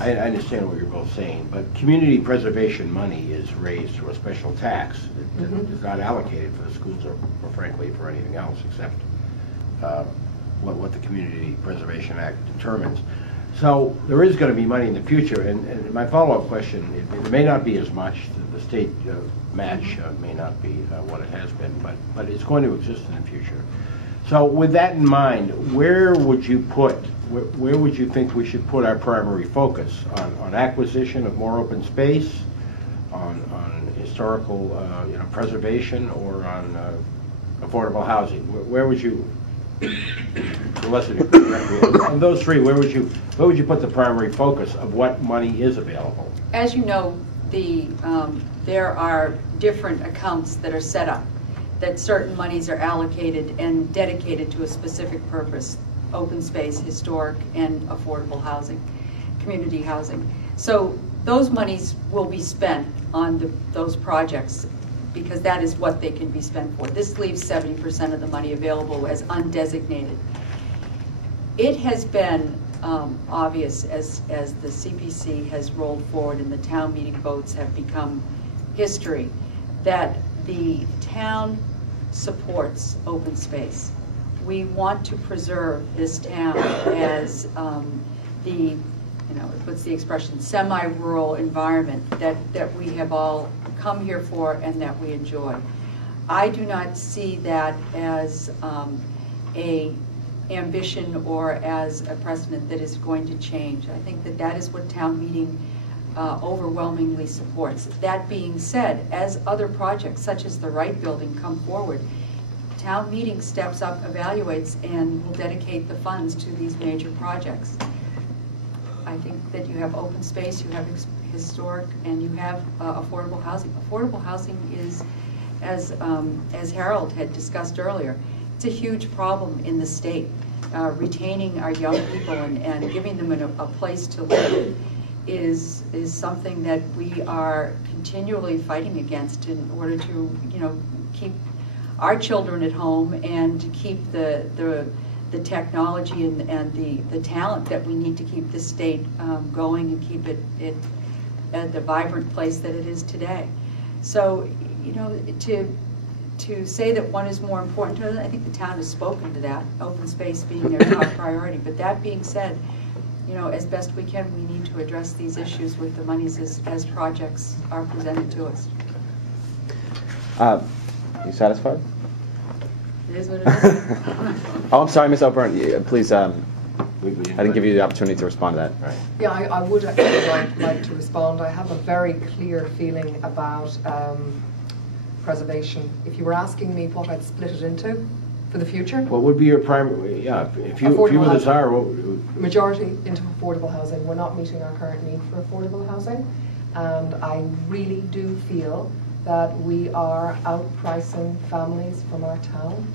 I understand what you're both saying, but community preservation money is raised through a special tax. It is not allocated for the schools or frankly for anything else except what the Community Preservation Act determines. So there is going to be money in the future, and my follow-up question, it may not be as much, the state match may not be what it has been, but it's going to exist in the future. So with that in mind, where would you think we should put our primary focus? On acquisition of more open space, on historical preservation, or on affordable housing? Where would you, of those three, where would you put the primary focus of what money is available? As you know, there are different accounts that are set up, that certain monies are allocated and dedicated to a specific purpose: open space, historic, and affordable housing, community housing. So those monies will be spent on those projects because that is what they can be spent for. This leaves 70% of the money available as undesignated. It has been obvious as the CPC has rolled forward and the town meeting votes have become history that the town supports open space. We want to preserve this town as what's the expression, semi-rural environment that we have all come here for and that we enjoy. I do not see that as a ambition or as a precedent that is going to change. I think that is what town meeting overwhelmingly supports. That being said, as other projects such as the Wright Building come forward, town meeting steps up, evaluates, and will dedicate the funds to these major projects. I think that you have open space, you have historic, and you have affordable housing. Affordable housing is, as Harold had discussed earlier, it's a huge problem in the state. Retaining our young people and giving them a place to live is something that we are continually fighting against in order to keep our children at home and to keep the technology and the talent that we need to keep this state going and keep it at the vibrant place that it is today. So, to say that one is more important to us, I think the town has spoken to that, open space being their top priority. But that being said, as best we can, we need to address these issues with the monies as projects are presented to us. You satisfied? It is what it is. Oh, I'm sorry, Ms. O'Byrne. Please, I didn't give you the opportunity to respond to that. Right. Yeah, I would actually like to respond. I have a very clear feeling about preservation. If you were asking me what I'd split it into for the future, what would be your primary? Yeah, if you were the czar, majority into affordable housing. We're not meeting our current need for affordable housing, and I really do feel that we are outpricing families from our town.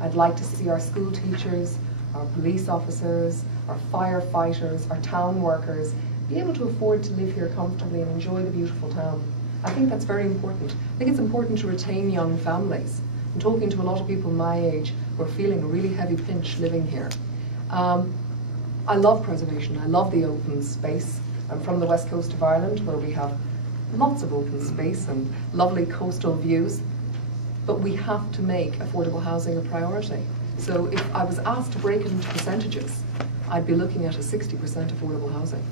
I'd like to see our school teachers, our police officers, our firefighters, our town workers be able to afford to live here comfortably and enjoy the beautiful town. I think that's very important. I think it's important to retain young families. I'm talking to a lot of people my age who are feeling a really heavy pinch living here. I love preservation. I love the open space. I'm from the west coast of Ireland where we have lots of open space and lovely coastal views, but we have to make affordable housing a priority. So if I was asked to break it into percentages, I'd be looking at a 60% affordable housing.